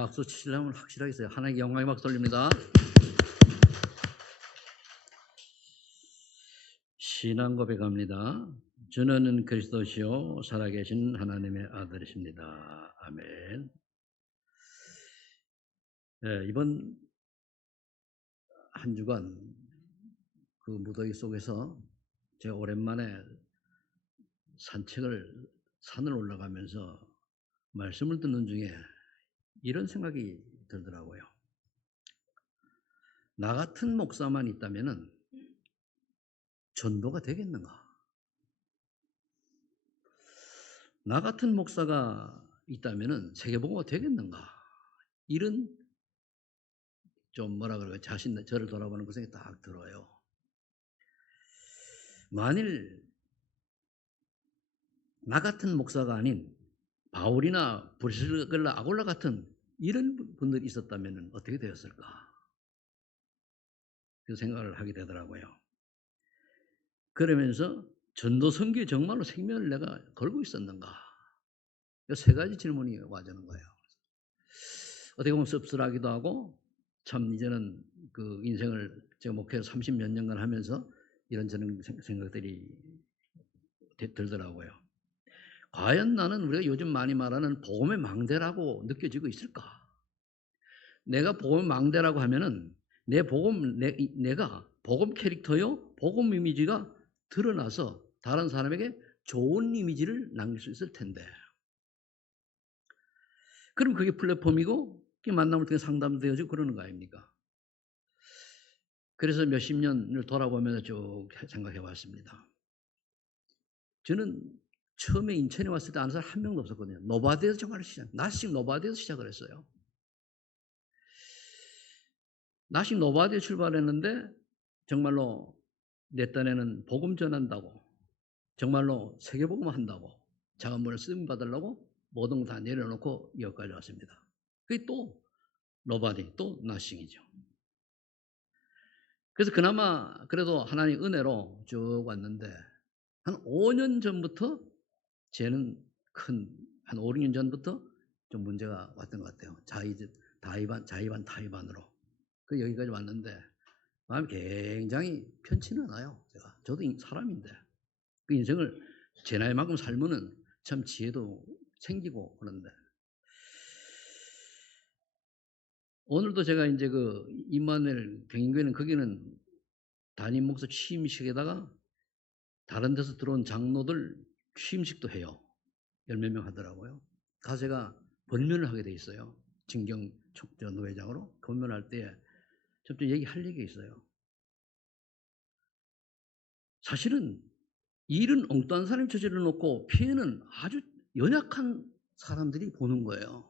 박수 치려면 확실하게 있어요. 하나님께 영광의 박수 돌립니다. 신앙 고백합니다. 저는 그리스도시요 살아계신 하나님의 아들이십니다. 아멘. 네, 이번 한 주간 그 무더위 속에서 제가 오랜만에 산을 올라가면서 말씀을 듣는 중에 이런 생각이 들더라고요. 나 같은 목사만 있다면은 전도가 되겠는가? 나 같은 목사가 있다면은 세계복음화 되겠는가? 이런 좀 뭐라 그럴까 저를 돌아보는 그 생각이 딱 들어요. 만일 나 같은 목사가 아닌 바울이나 브리스길라 아골라 같은 이런 분들이 있었다면 어떻게 되었을까? 그 생각을 하게 되더라고요. 그러면서 전도 선교에 정말로 생명을 내가 걸고 있었는가? 세 가지 질문이 와지는 거예요. 어떻게 보면 씁쓸하기도 하고 참 이제는 그 인생을 제가 목회를 30몇 년간 하면서 이런저런 생각들이 들더라고요. 과연 나는 우리가 요즘 많이 말하는 복음의 망대라고 느껴지고 있을까? 내가 복음의 망대라고 하면은 내가 복음 캐릭터요, 복음 이미지가 드러나서 다른 사람에게 좋은 이미지를 남길 수 있을 텐데. 그럼 그게 플랫폼이고, 그게 만남을 통해 상담되어지고 그러는 거 아닙니까? 그래서 몇십 년을 돌아보면서 쭉 생각해 봤습니다. 저는 처음에 인천에 왔을 때 아는 사람 한 명도 없었거든요. 노바디에서 정말 나식 노바디에서 시작을 했어요. 나식 노바디에 출발했는데 정말로 내 딴에는 복음 전한다고 정말로 세계복음 한다고 자원문을 쓰임 받으려고 모든 거 다 내려놓고 여기까지 왔습니다. 그게 또 노바디 또 나싱이죠. 그래서 그나마 그래도 하나님 은혜로 쭉 왔는데 한 5년 전부터 쟤는 한 5, 6년 전부터 좀 문제가 왔던 것 같아요. 자의반 타의반으로. 그 여기까지 왔는데 마음이 굉장히 편치는 않아요. 저도 사람인데 그 인생을 제 나이만큼 살면은 참 지혜도 생기고 그런데 오늘도 제가 이제 그 임마누엘 경인교회는 거기는 담임 목사 취임식에다가 다른 데서 들어온 장로들 취임식도 해요. 10몇 명 하더라고요. 가서 제가 번면을 하게 돼 있어요. 진경 노회장으로 번면할 때 좀 얘기할 얘기가 있어요. 사실은 일은 엉뚱한 사람이 저질러 놓고 피해는 아주 연약한 사람들이 보는 거예요.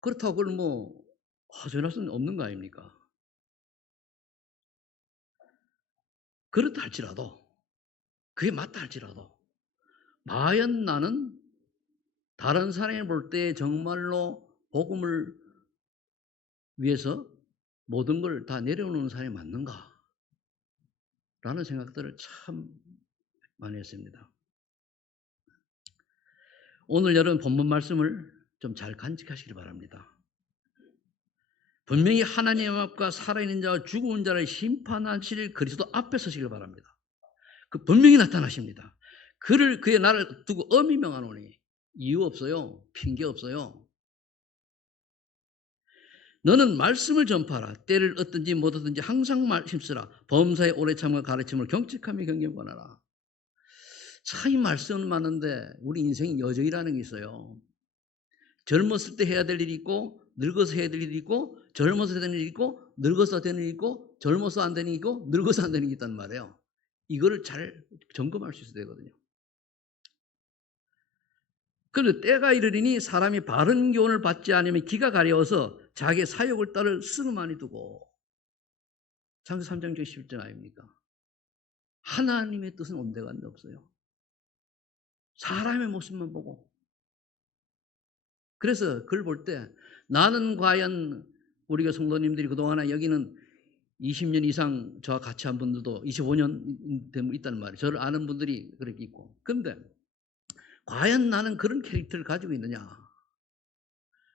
그렇다고 그걸 전할 수는 없는 거 아닙니까? 그렇다 할지라도 그게 맞다 할지라도 과연 나는 다른 사람이 볼 때 정말로 복음을 위해서 모든 걸 다 내려놓는 사람이 맞는가? 라는 생각들을 참 많이 했습니다. 오늘 여러분 본문 말씀을 좀 잘 간직하시기 바랍니다. 분명히 하나님 앞과 살아있는 자와 죽은 자를 심판하실 그리스도 앞에 서시길 바랍니다. 그 분명히 나타나십니다. 그의 나를 두고 엄히 명하노니 이유 없어요. 핑계 없어요. 너는 말씀을 전파하라. 때를 얻든지 못 얻든지 항상 말씀쓰라. 범사에 오래 참과 가르침을 경직하며 경경권하라. 참 이 말씀은 많은데 우리 인생이 여정이라는 게 있어요. 젊었을 때 해야 될 일이 있고 늙어서 해야 될 일이 있고 젊어서 해야 되는 일이 있고 늙어서 되는 일이 있고 젊어서 안 되는 일이 있고 늙어서 안 되는 게 있단 말이에요. 이거를 잘 점검할 수 있어야 되거든요. 그런데 때가 이르리니 사람이 바른 교훈을 받지 않으면 기가 가려워서 자기의 사욕을 따를 스름만이 두고 창세기 3장 11절 아닙니까? 하나님의 뜻은 온데간데 없어요. 사람의 모습만 보고. 그래서 그걸 볼 때 나는 과연 우리가 성도님들이 그동안에 여기는 20년 이상 저와 같이 한 분들도 25년 되면 있다는 말이에요. 저를 아는 분들이 그렇게 있고. 그런데 과연 나는 그런 캐릭터를 가지고 있느냐?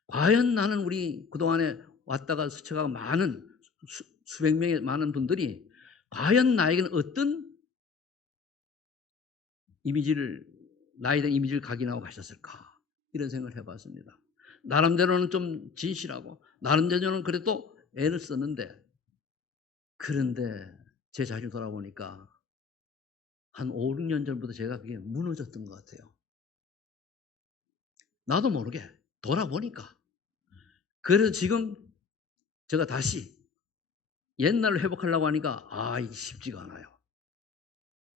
과연 나는 우리 그동안에 왔다가 스쳐가고 많은 수백 명의 많은 분들이 과연 나에게는 어떤 이미지를 나에 대한 이미지를 각인하고 가셨을까 이런 생각을 해봤습니다. 나름대로는 좀 진실하고 나름대로는 그래도 애를 썼는데 그런데 제 자신을 돌아보니까 한 5, 6년 전부터 제가 그게 무너졌던 것 같아요. 나도 모르게 돌아보니까. 그래서 지금 제가 다시 옛날로 회복하려고 하니까 이게 쉽지가 않아요.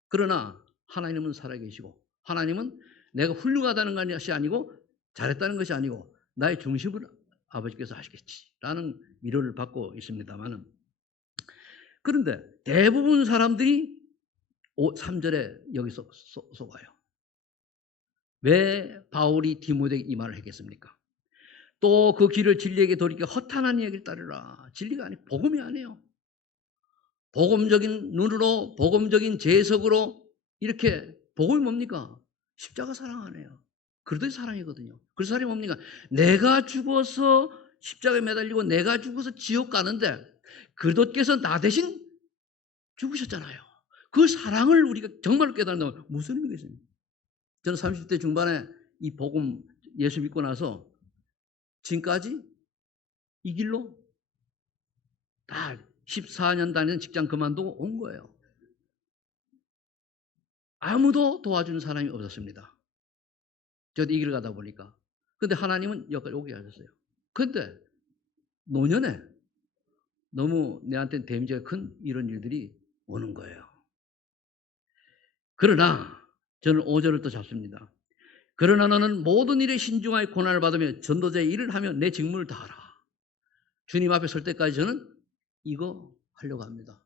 그러나 하나님은 살아계시고 하나님은 내가 훌륭하다는 것이 아니고 잘했다는 것이 아니고 나의 중심을 아버지께서 하시겠지라는 위로를 받고 있습니다만은 그런데 대부분 사람들이 3절에 여기서 속아요. 왜 바울이 디모데에게 이 말을 했겠습니까? 또 그 길을 진리에게 돌이켜 허탄한 이야기를 따르라. 진리가 아니고 복음이 아니에요. 복음적인 눈으로 복음적인 재석으로 이렇게 복음이 뭡니까? 십자가 사랑 아니에요. 그리스도의 사랑이거든요. 그래서 사랑이 뭡니까? 내가 죽어서 십자가에 매달리고 내가 죽어서 지옥 가는데 그리스도께서 나 대신 죽으셨잖아요. 그 사랑을 우리가 정말로 깨달는다면 무슨 의미겠습니까? 저는 30대 중반에 이 복음 예수 믿고 나서 지금까지 이 길로 다 14년 다니는 직장 그만두고 온 거예요. 아무도 도와주는 사람이 없었습니다. 저도 이 길을 가다 보니까. 근데 하나님은 여기까지 오게 하셨어요. 근데 노년에 너무 내한테 데미지가 큰 이런 일들이 오는 거예요. 그러나 저는 5절을 또 잡습니다. 그러나 너는 모든 일에 신중하게 고난을 받으며 전도자의 일을 하며 내 직무를 다하라. 주님 앞에 설 때까지 저는 이거 하려고 합니다.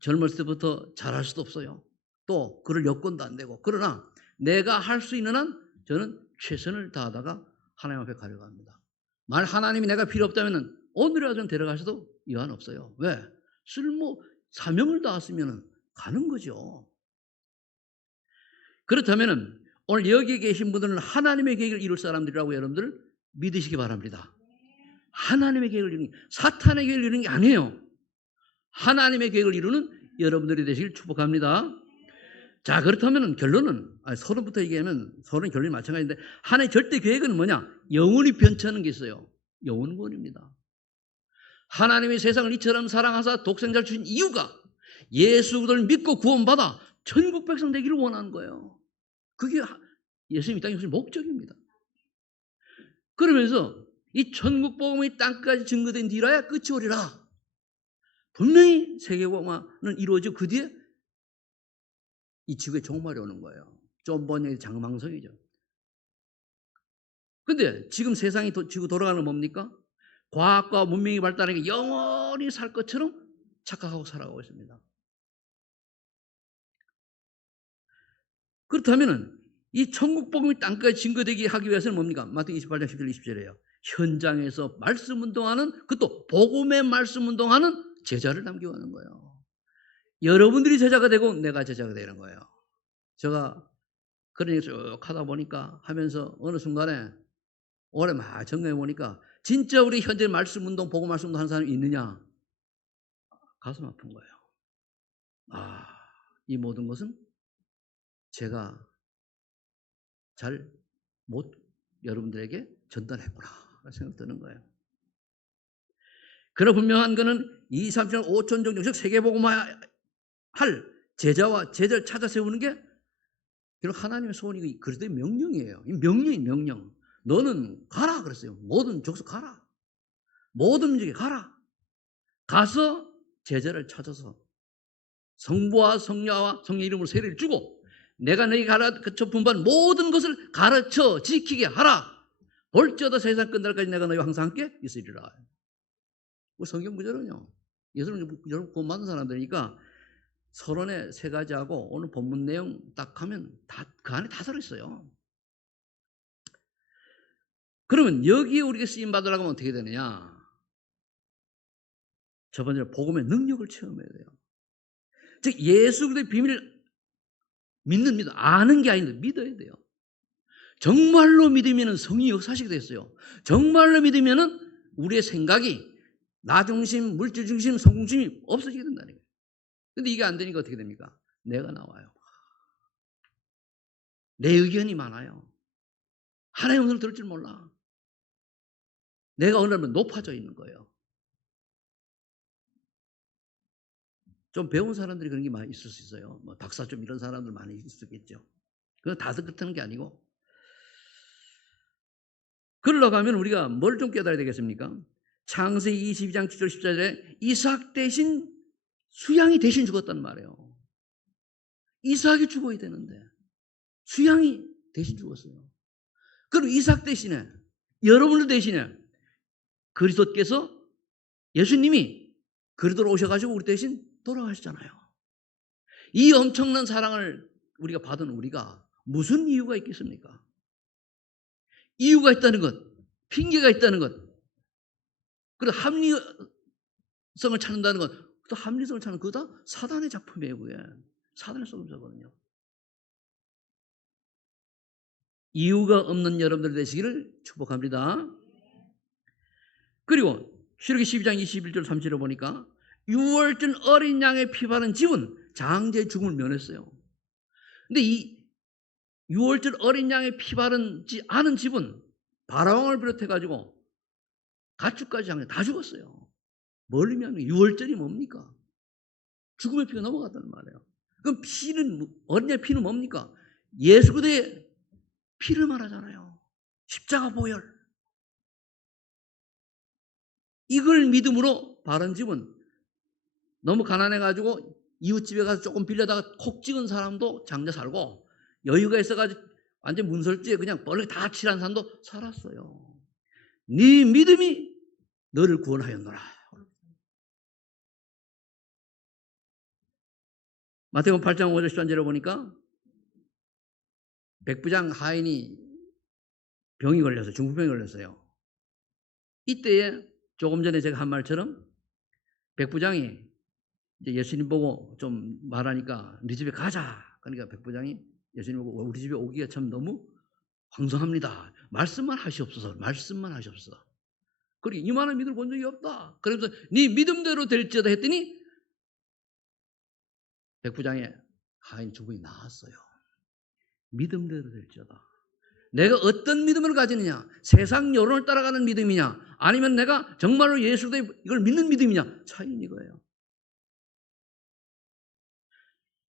젊었을 때부터 잘할 수도 없어요. 또 그럴 여건도 안 되고. 그러나 내가 할 수 있는 한 저는 최선을 다하다가 하나님 앞에 가려고 합니다. 만약 하나님이 내가 필요 없다면 오늘이라도 좀 데려가셔도 이한 없어요. 왜? 사명을 다했으면 가는 거죠. 그렇다면 오늘 여기에 계신 분들은 하나님의 계획을 이룰 사람들이라고 여러분들 믿으시기 바랍니다. 하나님의 계획을 이루는 게 사탄의 계획을 이루는 게 아니에요. 하나님의 계획을 이루는 여러분들이 되시길 축복합니다. 자, 그렇다면 결론은 서론부터 얘기하면 서론 결론이 마찬가지인데 하나님의 절대 계획은 뭐냐? 영원히 변치하는 게 있어요. 영원권입니다. 하나님이 세상을 이처럼 사랑하사 독생자를 주신 이유가 예수 그리스도를 믿고 구원받아 천국 백성 되기를 원하는 거예요. 그게 예수님이 땅에 오신 목적입니다. 그러면서 이 천국 복음이 땅까지 증거된 뒤라야 끝이 오리라. 분명히 세계복음화는 이루어지고 그 뒤에 이 지구에 종말이 오는 거예요. 존 번역의 장망성이죠. 근데 지금 세상이 지구 돌아가는 건 뭡니까? 과학과 문명이 발달하니까 영원히 살 것처럼 착각하고 살아가고 있습니다. 그렇다면 이 천국 복음이 땅까지 증거되게 하기 위해서는 뭡니까? 마태복음 28장 10절 20절이에요. 현장에서 말씀 운동하는 그것도 복음의 말씀 운동하는 제자를 남기고 하는 거예요. 여러분들이 제자가 되고 내가 제자가 되는 거예요. 제가 그런 얘기 쭉 하다 보니까 하면서 어느 순간에 올해 막 정리해 보니까 진짜 우리 현재 말씀 운동, 복음 말씀 운동 하는 사람이 있느냐? 가슴 아픈 거예요. 이 모든 것은 제가 잘 못 여러분들에게 전달했구나 생각 드는 거예요. 그러나 분명한 것은 2, 3천, 5천 정도 즉 세계복음화 할 제자와 제자를 찾아 세우는 게 결국 하나님의 소원이고 그리스도의 명령이에요. 이 명령. 너는 가라 그랬어요. 모든 족속 가라. 모든 민족에 가라. 가서 제자를 찾아서 성부와 성자와 성령 이름으로 세례를 주고 내가 너에게 가르쳐 분반 모든 것을 가르쳐 지키게 하라. 볼지어다 세상 끝날까지 내가 너희와 항상 함께 있으리라. 성경 구절은요. 여러분 구원 받은 사람들이니까 서론의 3가지하고 오늘 본문 내용 딱 하면 그 안에 다 들어있어요. 그러면 여기에 우리가 쓰임 받으려고 하면 어떻게 되느냐? 첫 번째로 복음의 능력을 체험해야 돼요. 즉 예수 그리스도의 비밀을 믿는 믿어 아는 게 아닌데 믿어야 돼요. 정말로 믿으면 성이 역사시게 됐어요. 정말로 믿으면 우리의 생각이 나 중심, 물질 중심, 성공 중심이 없어지게 된다는 거예요. 근데 이게 안 되니까 어떻게 됩니까? 내가 나와요. 내 의견이 많아요. 하나님의 음성을 들을 줄 몰라. 내가 어느 날 높아져 있는 거예요. 좀 배운 사람들이 그런 게 많이 있을 수 있어요. 뭐 박사 좀 이런 사람들 많이 있었겠죠. 그건 다들 그렇다는 게 아니고. 그러려고 하면 우리가 뭘 좀 깨달아야 되겠습니까? 창세기 22장 7절 14절에 이삭 대신 수양이 대신 죽었단 말이에요. 이삭이 죽어야 되는데 수양이 대신 죽었어요. 그럼 이삭 대신에 여러분들 대신에 그리스도께서 예수님이 그리스도로 오셔가지고 우리 대신 돌아가셨잖아요. 이 엄청난 사랑을 우리가 받은 우리가 무슨 이유가 있겠습니까? 이유가 있다는 것, 핑계가 있다는 것, 그리고 합리성을 찾는다는 것, 또 합리성을 찾는 그거 다 사단의 작품이에요. 그게 사단의 속임수거든요. 이유가 없는 여러분들 되시기를 축복합니다. 그리고 시르기 12장 21절 30절을 보니까 6월절 어린 양의 피 바른 집은 장자의 죽음을 면했어요. 근데 이 6월절 어린 양의 피 바르지 않은 집은 바라왕을 비롯해가지고 가축까지 장자 다 죽었어요. 뭘 의미하면 6월절이 뭡니까? 죽음의 피가 넘어갔다는 말이에요. 그럼 피는, 어린 양의 피는 뭡니까? 예수 그리스도의 피를 말하잖아요. 십자가 보혈. 이걸 믿음으로 바른 집은 너무 가난해가지고 이웃집에 가서 조금 빌려다가 콕 찍은 사람도 장자 살고 여유가 있어가지고 완전 문설주에 그냥 벌레 다 칠한 사람도 살았어요. 네 믿음이 너를 구원하였노라. 마태복음 8장 5절 10절에 보니까 백부장 하인이 병이 걸려서 중풍병이 걸렸어요. 이때에 조금 전에 제가 한 말처럼 백부장이 이제 예수님 보고 좀 말하니까 네 집에 가자. 그러니까 백부장이 예수님 보고 우리 집에 오기가 참 너무 황송합니다. 말씀만 하시옵소서. 말씀만 하시옵소서. 그리고 이만한 믿음을 본 적이 없다. 그러면서 네 믿음대로 될지어다 했더니 백부장의 하인 주부이 나왔어요. 믿음대로 될지어다. 내가 어떤 믿음을 가지느냐? 세상 여론을 따라가는 믿음이냐? 아니면 내가 정말로 예수도 이걸 믿는 믿음이냐? 차이는 이거예요.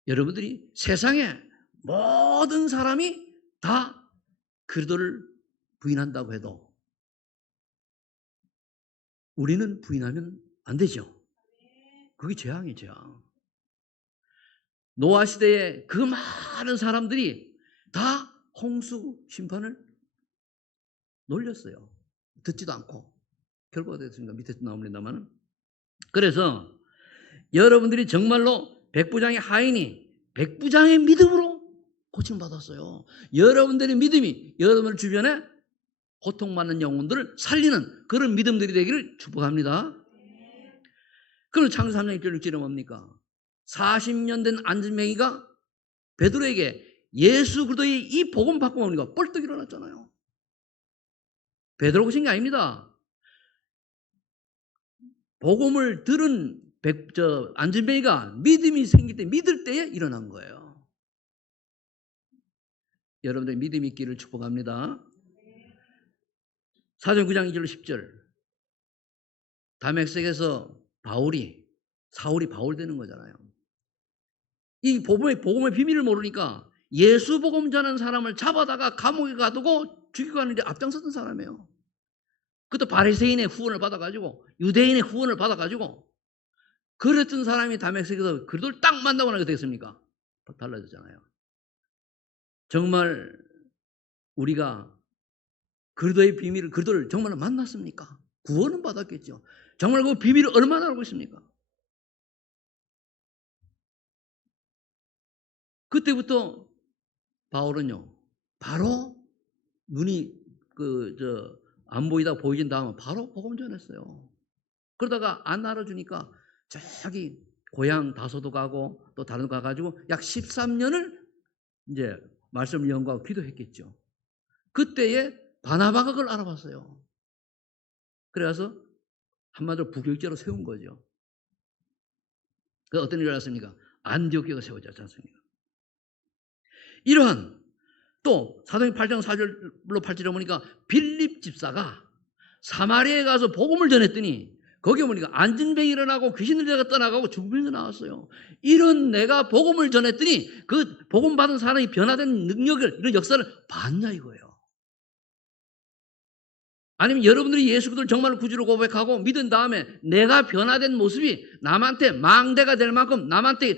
여러분들이 세상에 모든 사람이 다 그리스도를 부인한다고 해도 우리는 부인하면 안 되죠. 그게 재앙이에요, 재앙. 노아 시대에 그 많은 사람들이 다 홍수 심판을 놀렸어요. 듣지도 않고. 결과가 됐습니다. 밑에 나옵니다만. 그래서 여러분들이 정말로 백부장의 하인이 백부장의 믿음으로 고침받았어요. 여러분들의 믿음이 여러분들 주변에 고통받는 영혼들을 살리는 그런 믿음들이 되기를 축복합니다. 그럼 창세기 3장 1절 6절은 뭡니까? 40년 된 안진뱅이가 베드로에게 예수 그리스도의 이 복음 받고 오니까 뻘떡 일어났잖아요. 베드로가 오신 게 아닙니다. 복음을 들은 안진뱅이가 믿음이 생길 때 믿을 때에 일어난 거예요. 여러분들 믿음이 있기를 축복합니다. 사도행 9장 2절 10절 다메섹에서 사울이 바울 되는 거잖아요. 이 복음의 비밀을 모르니까 예수 복음 전하는 사람을 잡아다가 감옥에 가두고 죽이고 하는데 앞장섰던 사람이에요. 그것도 바리새인의 후원을 받아가지고 유대인의 후원을 받아가지고 그랬던 사람이 다메섹에서 그리스도를 딱 만나고 나게 되겠습니까? 달라졌잖아요. 정말 우리가 그리스도의 비밀을 그리스도를 정말 만났습니까? 구원은 받았겠죠. 정말 그 비밀을 얼마나 알고 있습니까? 그때부터 바울은요, 바로 눈이 안 보이다가 보이진 다음에 바로 복음 전했어요. 그러다가 안 알아주니까 저기 고향 다소도 가고 또 다른 데 가가지고 약 13년을 이제 말씀을 연구하고 기도했겠죠. 그때에 바나바가 그걸 알아봤어요. 그래서 한마디로 부교육자로 세운 거죠. 그 어떤 일이 일어났습니까? 안디옥교가 세워졌지 않습니까? 이러한 또 사도행 8장 4절로 8절에 보니까 빌립 집사가 사마리아에 가서 복음을 전했더니 거기에 보니까 안진병이 일어나고 귀신 들려가 떠나가고 죽음이 나왔어요. 이런 내가 복음을 전했더니 그 복음 받은 사람이 변화된 능력을, 이런 역사를 봤냐 이거예요. 아니면 여러분들이 예수 그리스도를 정말로 구주로 고백하고 믿은 다음에 내가 변화된 모습이 남한테 망대가 될 만큼, 남한테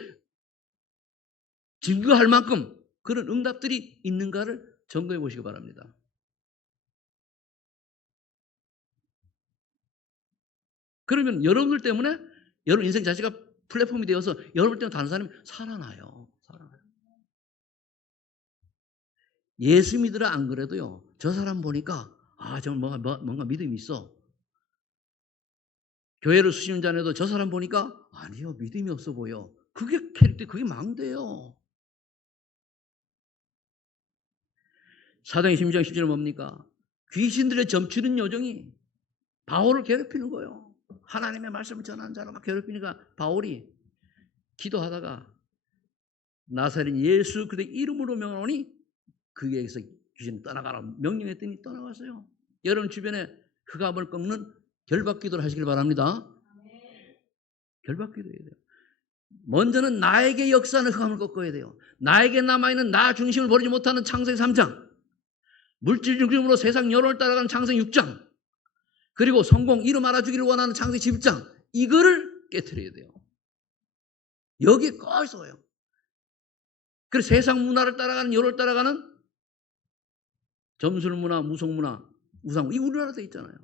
증거할 만큼 그런 응답들이 있는가를 점검해 보시기 바랍니다. 그러면 여러분들 때문에 여러분 인생 자체가 플랫폼이 되어서 여러분 때문에 다른 사람이 살아나요. 예수 믿으라 안 그래도요. 저 사람 보니까 정말 뭔가 믿음이 있어. 교회를 수십 년 전에도 저 사람 보니까 아니요, 믿음이 없어 보여. 그게 캐릭터, 그게 망대요. 사도행 16장 10절은 뭡니까? 귀신들의 점치는 요정이 바울을 괴롭히는 거예요. 하나님의 말씀을 전하는 자로 막 괴롭히니까 바울이 기도하다가 나사렛 예수 그리스도의 이름으로 명하노니 그에게서 귀신 떠나가라 명령했더니 떠나갔어요. 여러분 주변에 흑암을 꺾는 결박기도를 하시길 바랍니다. 결박기도해야 돼요. 먼저는 나에게 역사하는 흑암을 꺾어야 돼요. 나에게 남아있는 나 중심을 버리지 못하는 창세기 3장, 물질 중심으로 세상 여론을 따라가는 창세기 6장, 그리고 성공, 이름 알아주기를 원하는 창세기 11장, 이거를 깨트려야 돼요. 여기에 꺼 있어요. 그래서 세상 문화를 따라가는, 여론을 따라가는 점술 문화, 무속 문화, 우상, 이 우리나라도 있잖아요.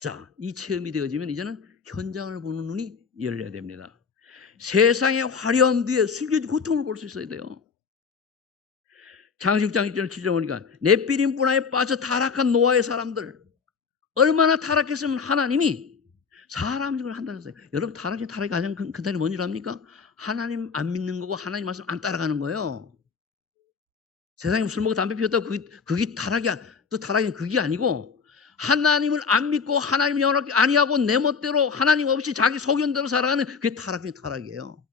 자, 이 체험이 되어지면 이제는 현장을 보는 눈이 열려야 됩니다. 세상의 화려한 뒤에 숨겨진 고통을 볼 수 있어야 돼요. 창세기 6장 1절 7절 보니까 넷비림 분화에 빠져 타락한 노아의 사람들, 얼마나 타락했으면 하나님이 사람 중을 한다는 거예요. 여러분 타락의 가장 큰 단이 뭔지 압니까? 하나님 안 믿는 거고 하나님 말씀 안 따라가는 거예요. 세상에 술 먹고 담배 피웠다고 그게 타락이야. 또 타락이 그게 아니고 하나님을 안 믿고 하나님 영원하게 아니하고 내 멋대로 하나님 없이 자기 소견대로 살아가는 그게 타락이에요.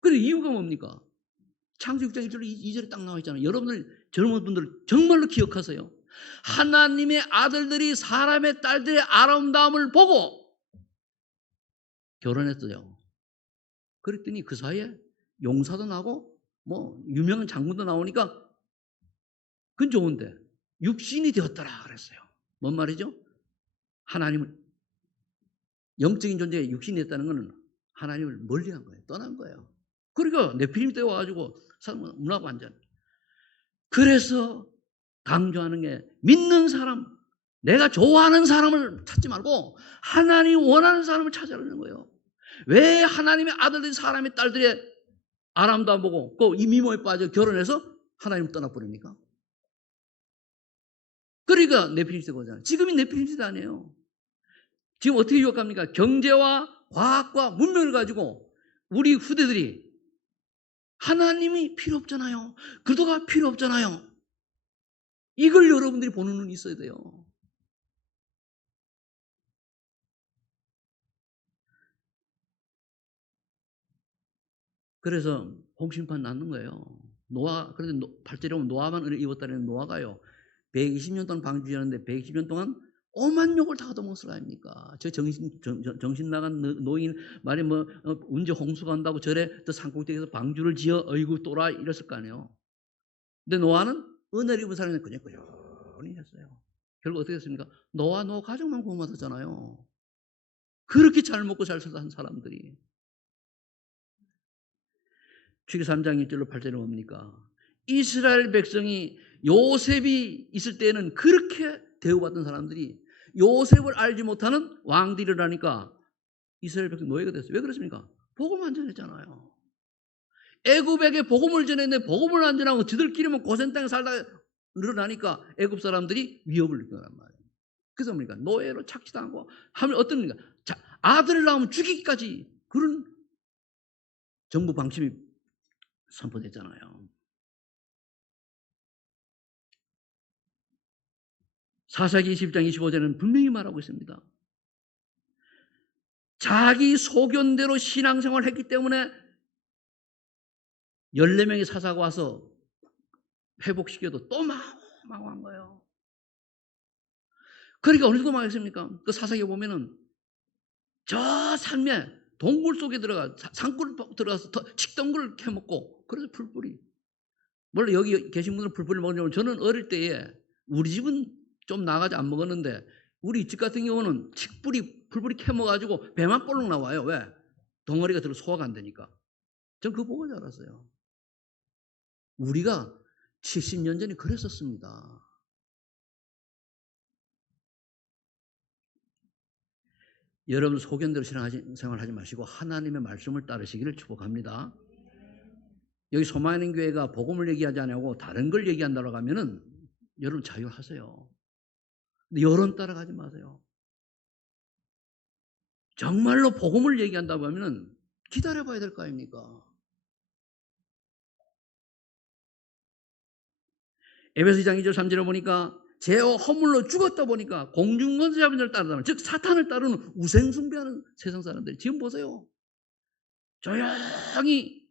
그래 이유가 뭡니까? 창세기 6장 1절 2절에 딱 나와 있잖아요. 여러분들 젊은 분들 정말로 기억하세요. 하나님의 아들들이 사람의 딸들의 아름다움을 보고 결혼했어요. 그랬더니 그 사이에 용사도 나고 뭐 유명한 장군도 나오니까 그건 좋은데 육신이 되었더라 그랬어요. 뭔 말이죠? 하나님을 영적인 존재에 육신이 됐다는 것은 하나님을 멀리한 거예요. 떠난 거예요. 그러니까 네피림이 되어가지고 문화가 완전. 그래서 강조하는 게 믿는 사람, 내가 좋아하는 사람을 찾지 말고 하나님 원하는 사람을 찾아라는 거예요. 왜 하나님의 아들들이 사람의 딸들의 아람도 안 보고 또 이 미모에 빠져 결혼해서 하나님을 떠나버립니까? 그러니까 네피림 시대가 오잖아요. 지금이 네피림 시대 아니에요. 지금 어떻게 유혹합니까? 경제와 과학과 문명을 가지고 우리 후대들이 하나님이 필요 없잖아요. 그리스도가 필요 없잖아요. 이걸 여러분들이 보는 눈이 있어야 돼요. 그래서 홍심판 낳는 거예요. 노아, 그런데 8절에 보면 노아만 입었다는 노아가요. 120년 동안 방주하는데 120년 동안 오만 욕을 다 얻어먹었을 거 아닙니까? 저 정신 나간 노인 말이 뭐 언제 홍수가 온다고 절에 또 산꼭대기에서 방주를 지어 어이구 또라 이랬을 거 아니에요. 근데 노아는 은혜를 입은 사람이 그냥 꾸준히 했어요. 결국 어떻게 됐습니까? 노아 가족만 구원받았잖아요. 그렇게 잘 먹고 잘 살던 사람들이. 출애굽기 3장 1절로 8절은 뭡니까? 이스라엘 백성이 요셉이 있을 때는 그렇게 대우받던 사람들이 요셉을 알지 못하는 왕들이라니까 이스라엘 백성 노예가 됐어요. 왜 그렇습니까? 복음 안 전했잖아요. 애굽에게 복음을 전했는데 복음을 안 전하고 지들끼리만 고센 땅에 살다 늘어나니까 애굽 사람들이 위협을 느끼란 말이에요. 그래서 뭡니까? 노예로 착취당하고 하면 어떻습니까? 아들을 낳으면 죽이기까지 그런 정부 방침이 선포됐잖아요. 사사기 20장 25절에는 분명히 말하고 있습니다. 자기 소견대로 신앙생활을 했기 때문에 14명의 사사가 와서 회복시켜도 또 망한 거예요. 그러니까 어느 정도 망했습니까? 그 사사기에 보면은 저 산에 동굴 속에 들어가 산굴 들어가서 칡덩굴을 캐먹고 그래서 풀뿌리. 물론 여기 계신 분들은 풀뿌리 먹냐면 저는 어릴 때에 우리 집은 좀 나가지 안 먹었는데 우리 집 같은 경우는 칡뿌리 풀뿌리 캐먹어가지고 배만 볼록 나와요. 왜? 덩어리가 들어 소화가 안 되니까. 전 그거 보고 자랐어요. 우리가 70년 전에 그랬었습니다. 여러분 소견대로 신앙생활하지 마시고 하나님의 말씀을 따르시기를 축복합니다. 여기 소망하는 교회가 복음을 얘기하지 않고 다른 걸 얘기한다고 하면은 여러분 자유하세요. 근데 여론 따라가지 마세요. 정말로 복음을 얘기한다고 하면은 기다려봐야 될 거 아닙니까? 에베소 2장 2절 3절에 보니까 죄와 허물로 죽었다 보니까 공중권세자분을 따르다 즉 사탄을 따르는 우생숭배하는 세상 사람들 지금 보세요. 조용히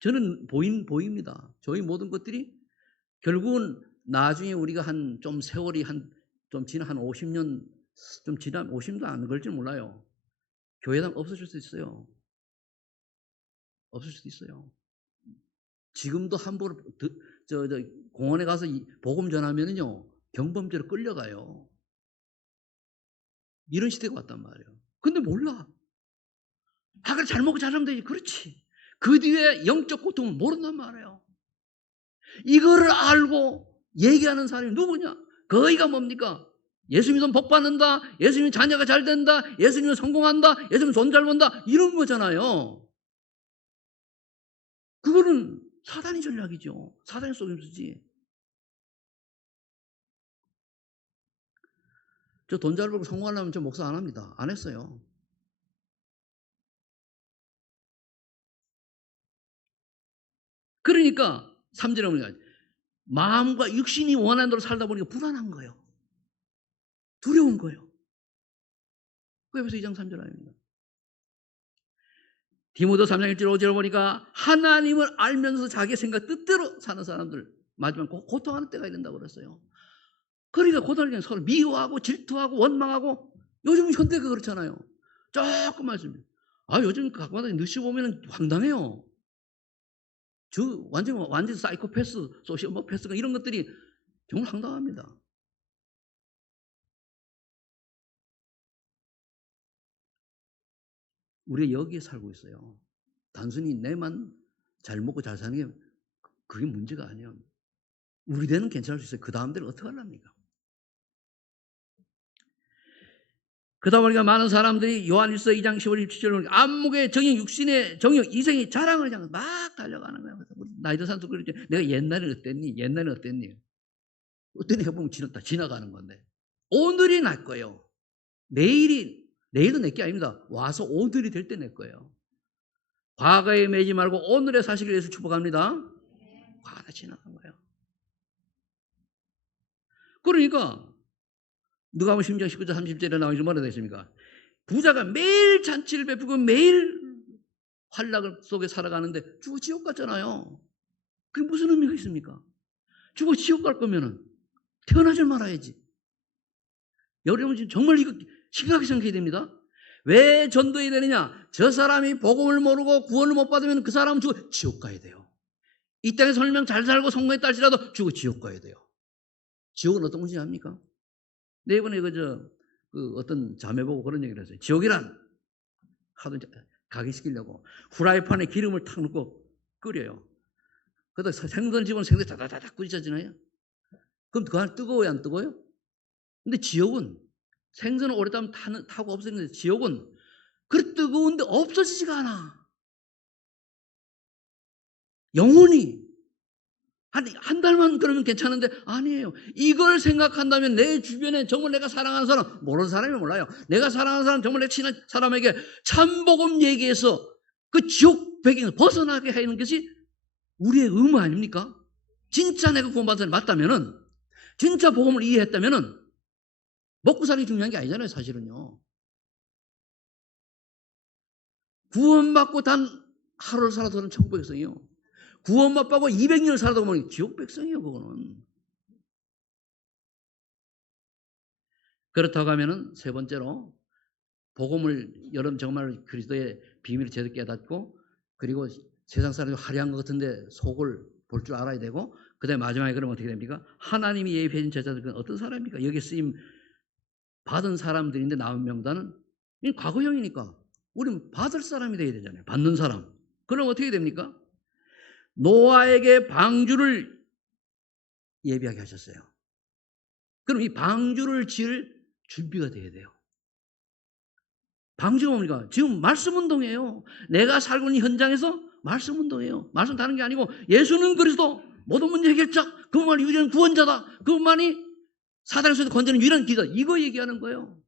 저는 보입니다. 저희 모든 것들이 결국은 나중에 우리가 한 좀 세월이 좀 지난 한 50년 좀 지난 50년도 안 걸지 몰라요. 교회당 없어질 수 있어요. 없을 수도 있어요. 지금도 함부로 공원에 가서 복음 전하면은요 경범죄로 끌려가요. 이런 시대가 왔단 말이에요. 근데 몰라. 그래 잘 먹고 잘 하면 되지. 그렇지. 그 뒤에 영적 고통을 모른단 말이에요. 이거를 알고 얘기하는 사람이 누구냐? 거의가 뭡니까? 예수 믿으면 복 받는다. 예수 믿으면 자녀가 잘 된다. 예수 믿으면 성공한다. 예수 믿으면 돈 잘 번다. 이런 거잖아요. 그거는 사단의 전략이죠. 사단의 속임수지. 저 돈 잘 벌고 성공하려면 저 목사 안 합니다. 안 했어요. 그러니까 3절에 보니까 마음과 육신이 원하는 대로 살다 보니까 불안한 거예요. 두려운 거예요. 그래서 2장 3절 아닙니다. 디모데 3장 1절 5절을 보니까 하나님을 알면서 자기 생각 뜻대로 사는 사람들 마지막 고통하는 때가 이른다고 그랬어요. 그러니까 고통할 때 서로 미워하고 질투하고 원망하고 요즘 현대가 그렇잖아요. 조금 말씀이에요. 요즘 가끔가다 뉴스 보면 황당해요. 완전 사이코패스, 소시오패스가 이런 것들이 정말 황당합니다. 우리가 여기에 살고 있어요. 단순히 내만 잘 먹고 잘 사는 게 그게 문제가 아니에요. 우리 대는 괜찮을 수 있어요. 그 다음 대는 어떻게 하랍니까? 그러다 보니까 많은 사람들이 요한일서 2장 15절 17절 안목의 정욕 육신의 정욕 이생이 자랑을 향해서 막 달려가는 거예요. 나이든 산도 그러죠. 내가 옛날에 어땠니? 어땠니 해보면 지나가는 건데 오늘이 날 거예요. 내일은 내 게 아닙니다. 와서 오늘이 될 때 낼 거예요. 과거에 매지 말고 오늘의 사실을 위해서 축복합니다. 과거가 지나간 거예요. 그러니까 누가복음 10장 19절 30절에 나오지 뭐라 되어 있습니까? 부자가 매일 잔치를 베푸고 매일 환락 속에 살아가는데 죽어 지옥 갔잖아요. 그게 무슨 의미가 있습니까? 죽어 지옥 갈 거면은 태어나질 말아야지. 여러분 지금 정말 이거 심각하게 생각해야 됩니다. 왜 전도해야 되느냐? 저 사람이 복음을 모르고 구원을 못 받으면 그 사람은 죽어 지옥 가야 돼요. 이 땅에 설령 잘 살고 성공했다 할지라도 죽어 지옥 가야 돼요. 지옥은 어떤 곳인지 압니까? 네 이번에 어떤 자매 보고 그런 얘기를 했어요. 지옥이란 하도 가게 시키려고 후라이팬에 기름을 탁 넣고 끓여요. 그러다 생선 집으면 생선 다다다닥 끓이잖아요. 그럼 그 안에 뜨거워요, 안 뜨거워요? 근데 지옥은 생선을 오랫동안 타고 없어지는데 지옥은 그렇게 뜨거운데 없어지지가 않아. 영원히 한 달만 그러면 괜찮은데 아니에요. 이걸 생각한다면 내 주변에 정말 내가 사랑하는 사람, 모르는 사람이 몰라요. 내가 사랑하는 사람, 정말 내 친한 사람에게 참복음 얘기해서 그 지옥 배경에서 벗어나게 하는 것이 우리의 의무 아닙니까? 진짜 내가 구원받은 사람이 맞다면은, 진짜 복음을 이해했다면은 먹고 사는 게 중요한 게 아니잖아요, 사실은요. 구원받고 단 하루를 살아도는 천국 백성이요. 구원 못 받고 200년을 살아도 보면 지옥 백성이에요, 그거는. 그렇다고 하면은 세 번째로 복음을 여러분 정말 그리스도의 비밀을 제대로 깨닫고 그리고 세상 사람이 화려한 것 같은데 속을 볼 줄 알아야 되고 그다음에 마지막에 그러면 어떻게 됩니까? 하나님이 예비해진 제자들은 어떤 사람입니까? 여기 쓰임 받은 사람들인데 나온 명단은 과거형이니까 우리는 받을 사람이 돼야 되잖아요. 받는 사람. 그럼 어떻게 됩니까? 노아에게 방주를 예비하게 하셨어요. 그럼 이 방주를 지을 준비가 돼야 돼요. 방주가 뭡니까? 지금 말씀 운동이에요. 내가 살고 있는 현장에서 말씀 운동이에요. 말씀 다른 게 아니고 예수는 그리스도 모든 문제 해결자, 그분만이 유일한 구원자다. 그분만이 사단에서 건져는 유일한 기다. 이거 얘기하는 거예요.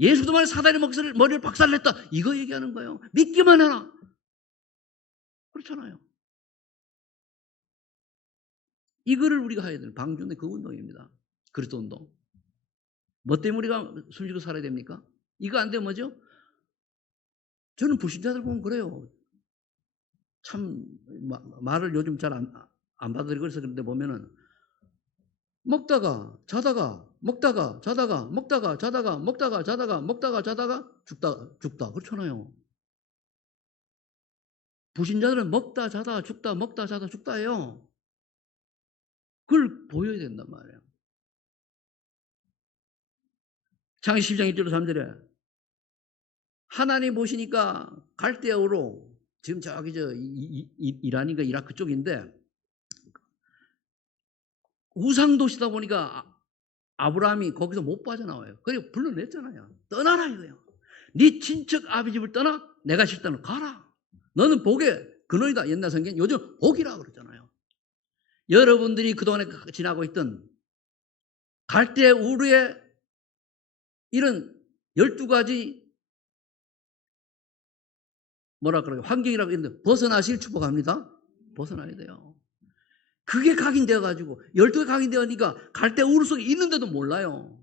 예수도만이 사단의 머리를 박살냈다. 이거 얘기하는 거예요. 믿기만 해라. 그렇잖아요. 이거를 우리가 해야 돼요. 방주는 그 운동입니다. 그리스도 운동. 뭐 때문에 우리가 숨쉬고 살아야 됩니까? 이거 안 되면 뭐죠? 저는 불신자들 보면 그래요. 참 말을 요즘 잘 안 받아들이고 그래서 그런데 보면은 먹다가 자다가 먹다가 자다가 먹다가 자다가 먹다가 자다가 먹다가 자다가 죽다 그렇잖아요. 불신자들은 먹다 자다 죽다 먹다 자다 죽다예요. 그걸 보여야 된단 말이에요. 창세기 10장 1절로 3절에 하나님 보시니까 갈대아우로 지금 저기 이란인가 이라크 쪽인데 우상 도시다 보니까 아브라함이 거기서 못 빠져나와요. 그래서 불러냈잖아요. 떠나라 이거예요. 네 친척 아비 집을 떠나 내가 싫다는 가라. 너는 복의 근원이다. 옛날 성경 요즘 복이라 그러잖아요. 여러분들이 그동안에 지나고 있던 갈대 우르의 이런 12가지 뭐라 그래요? 환경이라고 했는데 벗어나실 축복합니다. 벗어나야 돼요. 그게 각인되어 가지고 12개 각인되어니까 갈대 우르 속에 있는데도 몰라요.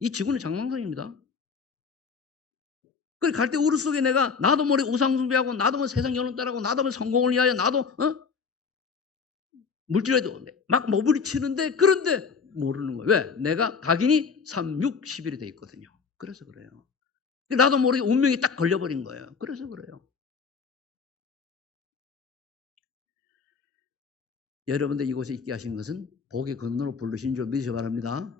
이 지구는 장망성입니다. 그 갈대 우르 속에 내가 나도 모르게 우상 숭배하고 나도 모르게 세상 여론 따라하고 나도 모르게 성공을 위하여 나도 물질에도 막 머무리치는데 그런데 모르는 거예요. 왜? 내가 각인이 3, 6, 11이 돼 있거든요. 그래서 그래요. 나도 모르게 운명이 딱 걸려버린 거예요. 그래서 그래요. 여러분들 이곳에 있게 하신 것은 복의 근원으로 부르신 줄 믿으시기 바랍니다.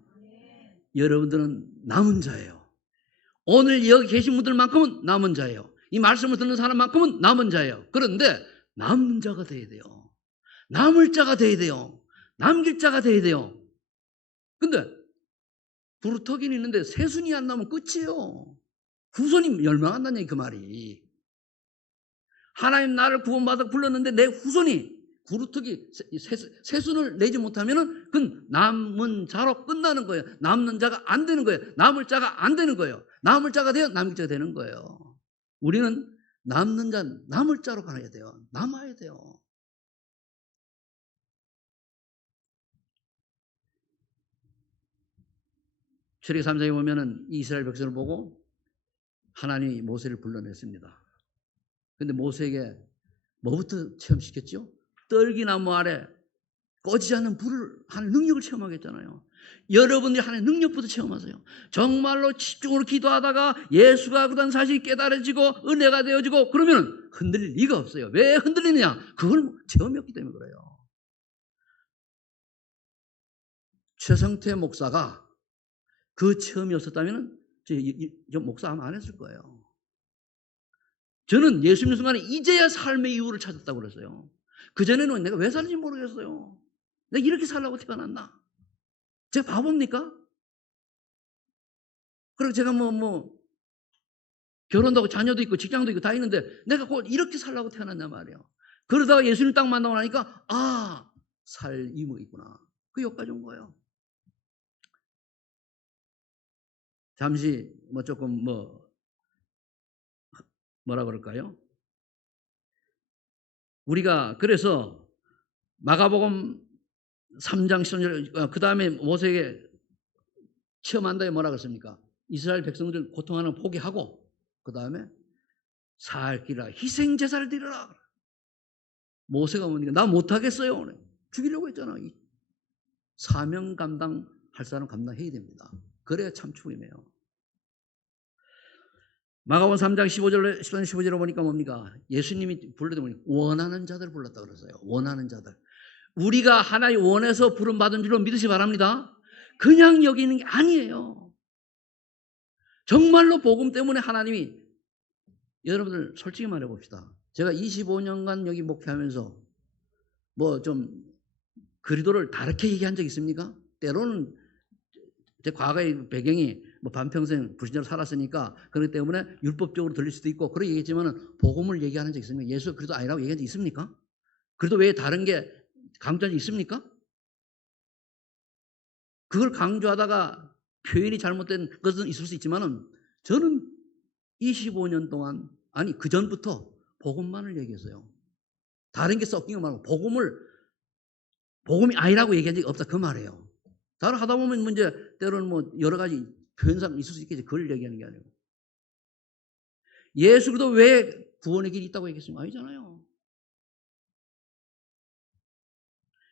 여러분들은 남은 자예요. 오늘 여기 계신 분들만큼은 남은 자예요. 이 말씀을 듣는 사람만큼은 남은 자예요. 그런데 남은 자가 돼야 돼요. 남을 자가 돼야 돼요. 남길 자가 돼야 돼요. 근데 부르터기는 있는데 세순이 안 나면 끝이에요. 후손이 멸망한다는 얘기 그 말이. 하나님 나를 구원받아 불렀는데 내 후손이 구루터기 세순을 내지 못하면은 그건 남은 자로 끝나는 거예요. 남는 자가 안 되는 거예요. 남을 자가 안 되는 거예요. 남을 자가 돼야 남을 자가 되는 거예요. 우리는 남는 자, 남을 자로 가야 돼요. 남아야 돼요. 출애굽기 3장에 보면은 이스라엘 백성을 보고 하나님이 모세를 불러냈습니다. 근데 모세에게 뭐부터 체험시켰죠? 떨기나무 아래 꺼지지 않는 불을 하는 능력을 체험하겠잖아요. 여러분들이 하나의 능력부터 체험하세요. 정말로 집중으로 기도하다가 예수가 그런 사실이 깨달아지고 은혜가 되어지고 그러면 흔들릴 리가 없어요. 왜 흔들리느냐? 그걸 체험했기 때문에 그래요. 최성태 목사가 그 체험이 없었다면 저 목사 아마 안 했을 거예요. 저는 예수 믿는 순간에 이제야 삶의 이유를 찾았다고 그랬어요. 그전에는 내가 왜 살는지 모르겠어요. 내가 이렇게 살라고 태어났나? 제가 바보입니까? 그리고 제가 결혼도 하고 자녀도 있고 직장도 있고 다 있는데 내가 꼭 이렇게 살라고 태어났냐 말이에요. 그러다가 예수님 딱 만나고 나니까 살 이유가 있구나. 그 여기까지 온 거예요. 잠시 조금 뭐라 그럴까요? 우리가 그래서 마가복음 3장 10절 그 다음에 모세에게 체험한다에 뭐라 그랬습니까? 이스라엘 백성들 고통하는 거 포기하고 그 다음에 살 길이라 희생제사를 드리라. 모세가 뭡니까? 나 못하겠어요. 죽이려고 했잖아. 사명 감당할 사람 감당해야 됩니다. 그래야 참 축임이에요. 마가복음 3장 15절 15절에 보니까 뭡니까? 예수님이 불러다 보니까 원하는 자들 불렀다 그랬어요. 원하는 자들. 우리가 하나님 원해서 부름 받은 줄로 믿으시 바랍니다. 그냥 여기 있는 게 아니에요. 정말로 복음 때문에 하나님이 여러분들 솔직히 말해 봅시다. 제가 25년간 여기 목회하면서 뭐 좀 그리도를 다르게 얘기한 적 있습니까? 때로는 제 과거의 배경이 뭐 반평생 불신자로 살았으니까 그렇기 때문에 율법적으로 들릴 수도 있고 그렇게 얘기했지만 복음을 얘기하는 적 있습니까? 예수가 그리도 아니라고 얘기한 적 있습니까? 그래도 왜 다른 게 강조한 적 있습니까? 그걸 강조하다가 표현이 잘못된 것은 있을 수 있지만은 저는 25년 동안 아니 그 전부터 복음만을 얘기했어요. 다른 게 섞인 거 말고 복음이 아니라고 얘기한 적이 없다 그 말이에요. 다른 하다 보면 문제 때로는 뭐 여러 가지 표현상 있을 수 있겠지. 그걸 얘기하는 게 아니고 예수 그리스도 왜 구원의 길이 있다고 얘기했습니까? 아니잖아요.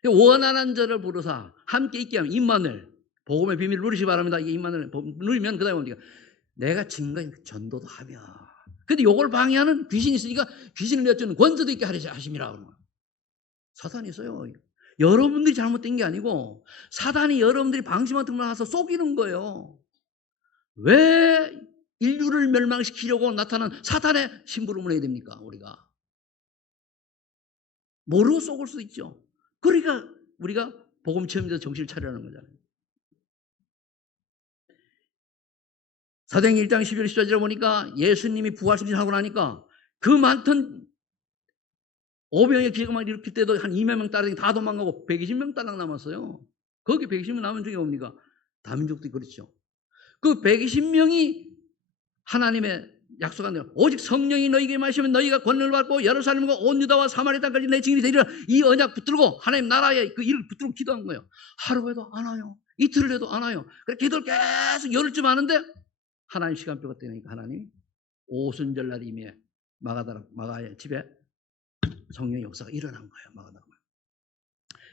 원하는 자를 부르사 함께 있게 하면 임마누엘 복음의 비밀을 누리시 바랍니다. 이게 임마누엘 누리면 그 다음에 뭡니까? 내가 증거인 전도도 하며 근데 요걸 방해하는 귀신이 있으니까 귀신을 내어주는 권세도 있게 하심이라. 사탄이 있어요. 여러분들이 잘못된 게 아니고 사단이 여러분들이 방심한 틈을 와서 속이는 거예요. 왜 인류를 멸망시키려고 나타난 사탄의 심부름을 해야 됩니까? 우리가 모르고 속을 수도 있죠. 그러니까 우리가 복음 체험에서 정신을 차리라는 거잖아요. 사도행 1장 11절 14절에 보니까 예수님이 부활승진하고 나니까 그 많던 5병의 기적만 일으킬 때도 한 2만 명 따르니 다 도망가고 120명 딸랑 남았어요. 거기 120명 남은 중에 뭡니까? 다민족도 그렇죠. 그 120명이 하나님의 약속한 대로 오직 성령이 너희에게 마시면 너희가 권능을 받고 예루살렘과 온 유다와 사마리아 땅까지 내 증인이 되리라. 이 언약 붙들고 하나님 나라의 그 일을 붙들고 기도한 거예요. 하루에도 안 와요. 이틀을 해도 안 와요. 그래서 기도를 계속 열흘쯤 하는데 하나님 시간표가 되니까 하나님이 오순절 날 이미 마가의 집에 성령의 역사가 일어난 거예요. 마가다라.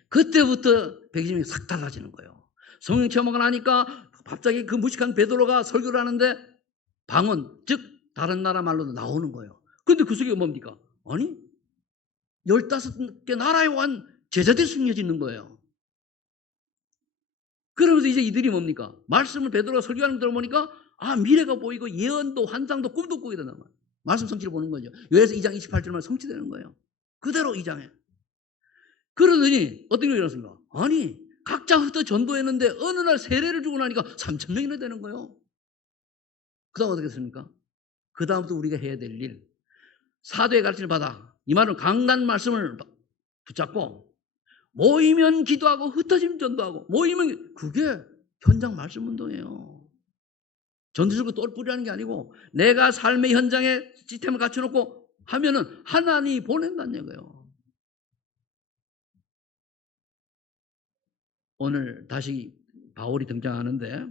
그때부터 120명이 싹 달라지는 거예요. 성령 체험하고 나니까 갑자기 그 무식한 베드로가 설교를 하는데 방언, 즉 다른 나라 말로도 나오는 거예요. 그런데 그 속에 뭡니까? 아니 15개 나라에 온 제자들이 숨겨져 있는 거예요. 그러면서 이제 이들이 뭡니까? 말씀을 베드로가 설교하는 걸 들어보니까 미래가 보이고 예언도 환상도 꿈도 꾸게 된단 말이에요. 말씀 성취를 보는 거죠. 요에서 2장 28절만 성취되는 거예요. 그대로 2장에. 그러더니 어떤 일이 일어났습니까? 아니 각자 흩어 전도했는데 어느 날 세례를 주고 나니까 3,000명이나 되는 거예요. 그 다음 어떻게 했습니까? 그 다음부터 우리가 해야 될 일, 사도의 가르침을 받아 이 말은 강단 말씀을 붙잡고 모이면 기도하고 흩어지면 전도하고 모이면 그게 현장 말씀 운동이에요. 전도적으로 똘 뿌리라는 게 아니고 내가 삶의 현장에 시스템을 갖춰놓고 하면은 하나님이 보낸다는 얘기예요. 오늘 다시 바울이 등장하는데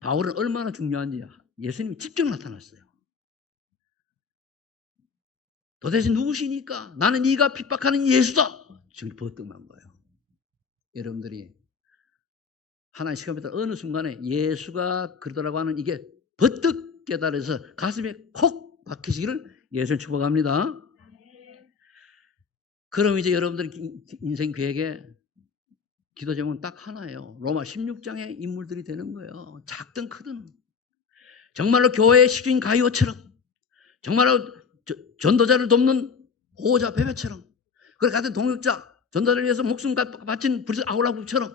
바울은 얼마나 중요한지 예수님이 직접 나타났어요. 도대체 누구시니까? 나는 네가 핍박하는 예수다. 지금 버뜩만 거예요. 여러분들이 하나의 시간에 따라 어느 순간에 예수가 그러더라고 하는 이게 버뜩 깨달아서 가슴에 콕 박히시기를 예수를 축복합니다. 그럼 이제 여러분들 인생 계획에 기도 제목은 딱 하나예요. 로마 16장의 인물들이 되는 거예요. 작든 크든. 정말로 교회의 시주인 가이오처럼 정말로 전도자를 돕는 보호자 베베처럼 그리고 같은 동역자 전도자를 위해서 목숨 바친 브리스 아울라국처럼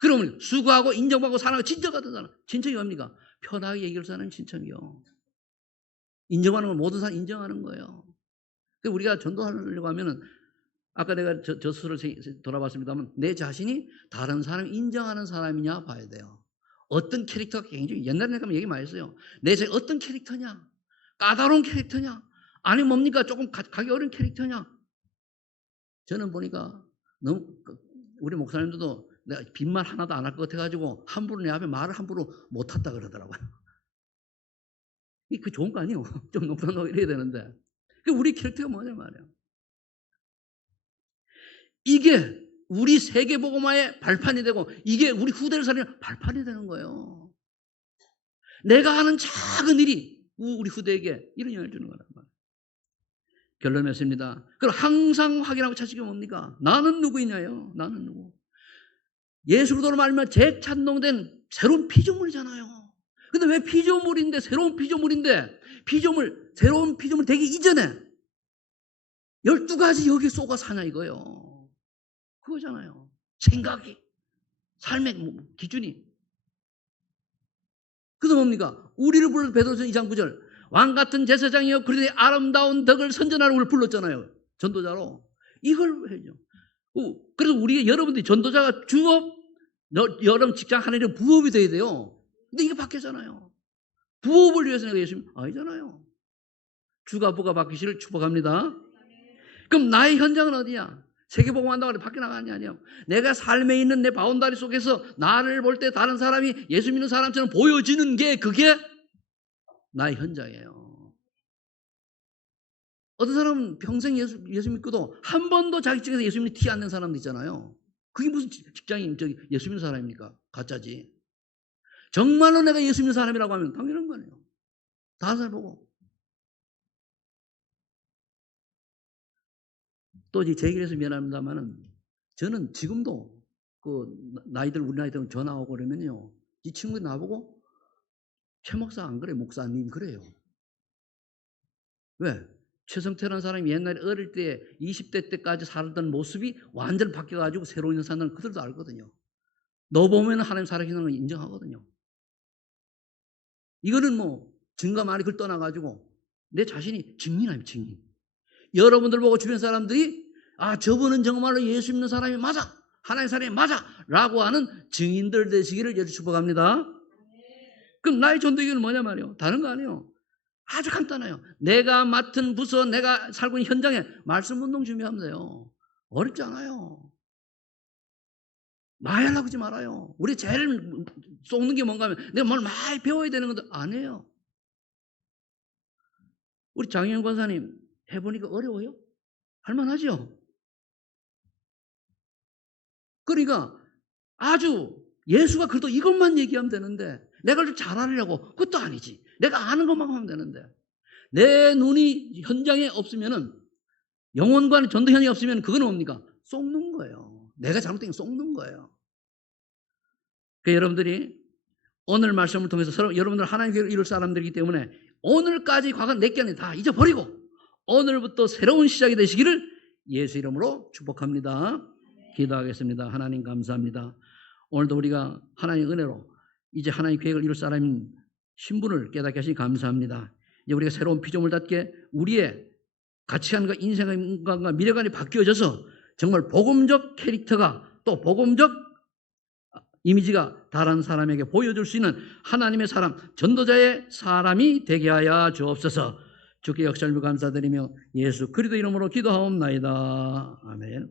그러면 수고하고 인정받고 사랑하고 친척하던 사람. 친척이 뭡니까? 편하게 얘기할 사람은 친척이요. 인정하는 건 모든 사람 인정하는 거예요. 우리가 전도하려고 하면은 아까 내가 저 수를 돌아봤습니다만 내 자신이 다른 사람 인정하는 사람이냐 봐야 돼요. 어떤 캐릭터가 굉장히 옛날에 내가 얘기 많이 했어요. 내 자신이 어떤 캐릭터냐? 까다로운 캐릭터냐? 아니 뭡니까? 조금 가기 어려운 캐릭터냐? 저는 보니까 너무 우리 목사님들도 내가 빈말 하나도 안 할 것 같아가지고 함부로 내 앞에 말을 함부로 못 했다 그러더라고요. 그 좋은 거 아니에요? 좀 농담하고 이래야 되는데. 우리 캐릭터가 뭐냐 말이에요. 이게 우리 세계복음화의 발판이 되고 이게 우리 후대를 살리는 발판이 되는 거예요. 내가 하는 작은 일이 우리 후대에게 이런 영향을 주는 거란 말이에요. 결론 맺습니다. 그럼 항상 확인하고 찾으게 뭡니까? 나는 누구이냐요? 나는 누구? 예수 그리스도로 말하면 재찬송된 새로운 피조물이잖아요. 근데 왜 피조물인데 새로운 피조물인데 새로운 피조물 되기 이전에 12가지 여기 쏘가 사냐 이거예요. 그거잖아요. 생각이 삶의 기준이. 그래서 뭡니까? 우리를 불러서 베드로전 2장 9절 왕같은 제사장이여 그들의 아름다운 덕을 선전하라고 우리를 불렀잖아요. 전도자로. 이걸 해야죠. 그래서 여러분들이 전도자가 주업, 여러분 직장 하는 일은 부업이 돼야 돼요. 근데 이게 바뀌었잖아요. 부업을 위해서 내가 예수님 아니잖아요. 주가 부가 바뀌시를 축복합니다. 그럼 나의 현장은 어디야? 세계복음 한다고 해서 밖에 나가는 게 아니에요. 내가 삶에 있는 내 바운다리 속에서 나를 볼 때 다른 사람이 예수 믿는 사람처럼 보여지는 게 그게 나의 현장이에요. 어떤 사람은 평생 예수 믿고도 한 번도 자기 측에서 예수 믿는 티 안 낸 사람도 있잖아요. 그게 무슨 직장인 예수 믿는 사람입니까? 가짜지. 정말로 내가 예수 믿는 사람이라고 하면 당연한 거예요. 다른 사람 보고. 또 제 얘기를 해서 미안합니다만은 저는 지금도 우리 나이들 전화 오고 그러면요. 이 친구들 나보고 최 목사 안 그래? 목사님 그래요. 왜? 최성태라는 사람이 옛날에 어릴 때 20대 때까지 살던 모습이 완전 바뀌어가지고 새로운 인생을 그들도 알거든요. 너 보면 하나님 살아계시는 걸 인정하거든요. 이거는 증거 많이 그걸 떠나가지고 내 자신이 증인이에요. 증인. 여러분들 보고 주변 사람들이 저분은 정말로 예수 믿는 사람이 맞아. 하나님 사람이 맞아. 라고 하는 증인들 되시기를 예수 축복합니다. 그럼 나의 전도기는 뭐냐 말이에요. 다른 거 아니에요. 아주 간단해요. 내가 맡은 부서, 내가 살고 있는 현장에 말씀 운동 준비하면 돼요. 어렵지 않아요. 많이 하려고 하지 말아요. 우리 제일 쏟는 게 뭔가 하면 내가 뭘 많이 배워야 되는 것도 아니에요. 우리 장희영 권사님 해보니까 어려워요? 할만하죠? 그러니까 아주 예수가 그래도 이것만 얘기하면 되는데 내가 좀 잘하려고 그것도 아니지. 내가 아는 것만 하면 되는데 내 눈이 현장에 없으면은 영혼과 전도 현장에 없으면 그거는 뭡니까? 속는 거예요. 내가 잘못된 게 속는 거예요. 그러니까 여러분들이 오늘 말씀을 통해서 여러분들 하나님의 교회를 이룰 사람들이기 때문에 오늘까지 과거 내 게 아니라 다 잊어버리고 오늘부터 새로운 시작이 되시기를 예수 이름으로 축복합니다. 기도하겠습니다. 하나님 감사합니다. 오늘도 우리가 하나님의 은혜로 이제 하나님의 계획을 이룰 사람인 신분을 깨닫게 하시니 감사합니다. 이제 우리가 새로운 피조물답게 우리의 가치관과 인생관과 미래관이 바뀌어져서 정말 복음적 캐릭터가 또 복음적 이미지가 다른 사람에게 보여줄 수 있는 하나님의 사람, 전도자의 사람이 되게 하여 주옵소서. 주께 역사를 감사드리며 예수 그리스도 이름으로 기도하옵나이다. 아멘.